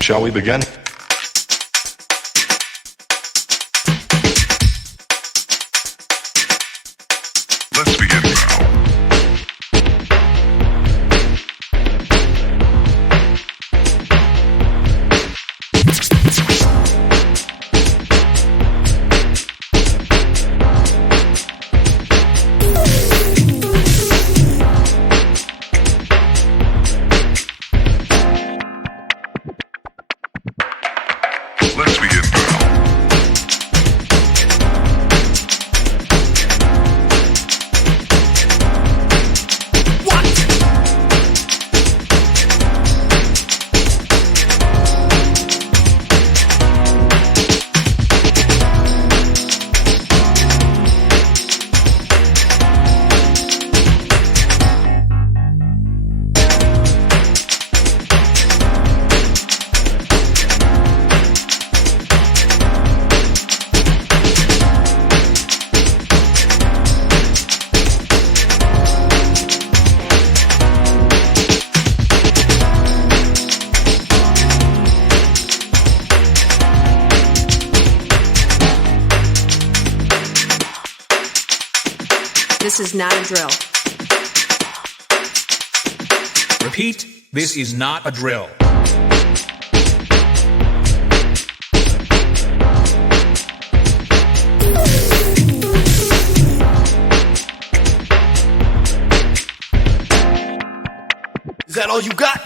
Shall we begin? Let's begin now. Let's begin now. This is not a drill. Repeat, this is not a drill. Is that all you got?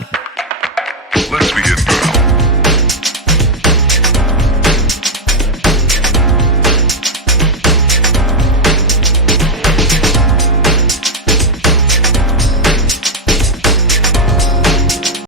Let's begin